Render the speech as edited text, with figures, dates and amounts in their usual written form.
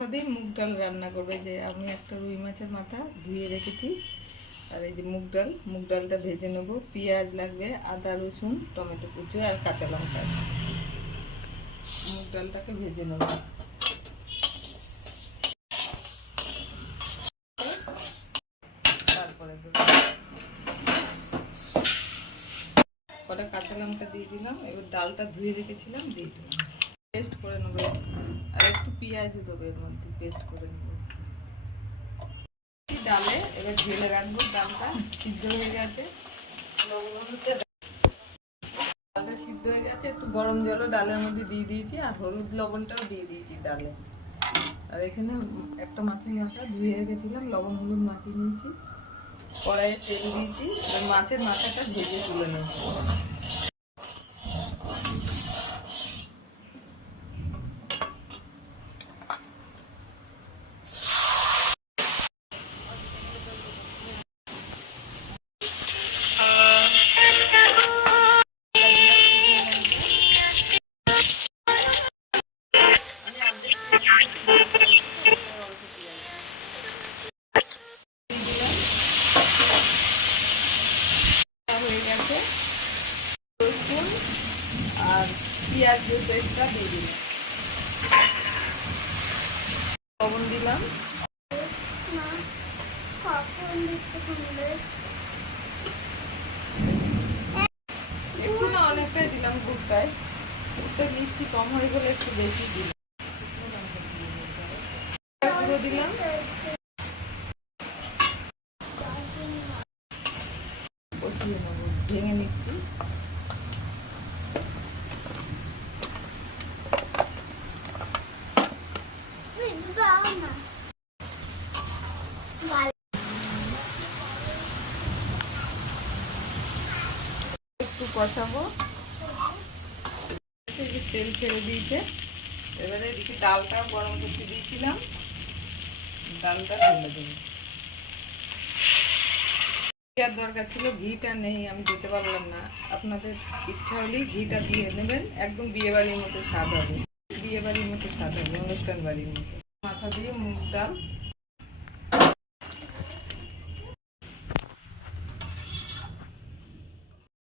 দিন মুগ ডাল রান্না করবে। যে আমি একটা রুই মাছের মাথা ধুয়ে রেখেছি, আর এই যে মুগ ডালটা ভেজে নেব। পেঁয়াজ লাগবে, আদা রসুন টমেটো কুচি আর কাঁচা লঙ্কা। মুগ ডালটাকে ভেজে নেব। তারপরে কটা কাঁচা লঙ্কা দিয়ে দিলাম। এবার ডালটা ধুয়ে রেখেছিলাম দিয়ে দিলাম, পেস্ট করে নেবো। আর একটু পেঁয়াজ দেবো এর মধ্যে, পেস্ট করে নেবো ডালে। এবার ঢেলে রাখবো। ডালটা সিদ্ধ হয়ে গেছে, ডালটা সিদ্ধ হয়ে গেছে। একটু গরম জলও ডালের মধ্যে দিয়ে দিয়েছি, আর হলুদ লবণটাও দিয়ে দিয়েছি ডালে। আর এখানে একটা মাছের মাথা ধুয়ে রেখেছিলাম, লবণ হলুদ মাখিয়ে নিয়েছি। কড়াইয়ে তেল দিয়েছি, এবার মাছের মাথাটা ভেজে তুলে নিয়েছি। হয়ে গেছে, রসুন আর পেঁয়াজ পেস্টটা দিয়ে দিলাম, লবণ দিলাম। একটু না অনেকটাই দিলাম গুড়টায়, গুড়টা মিষ্টি কম হয়ে গেলে একটু বেশি দিলাম। গুঁড়ো দিলাম, কষিয়ে নেবো, ভেঙে নিচ্ছি। একটু কষাবো, তেল ছেড়ে দিয়েছে। এবারে এদিকে ডালটা গরম করতে দিয়েছিলাম, ডালটা ঢেলে দেবো। ঘিটার দরকার ছিল, ঘিটা নেই, আমি দিতে পারলাম না। আপনাদের ইচ্ছা হলেই ঘিটা দিয়ে নেবেন, একদম বিয়ে বাড়ির মতো স্বাদ হবে। বিয়ে বাড়ির মতো স্বাদ হবে, অনুষ্ঠান বাড়ির মতো। মাথা দিয়ে মুগ ডাল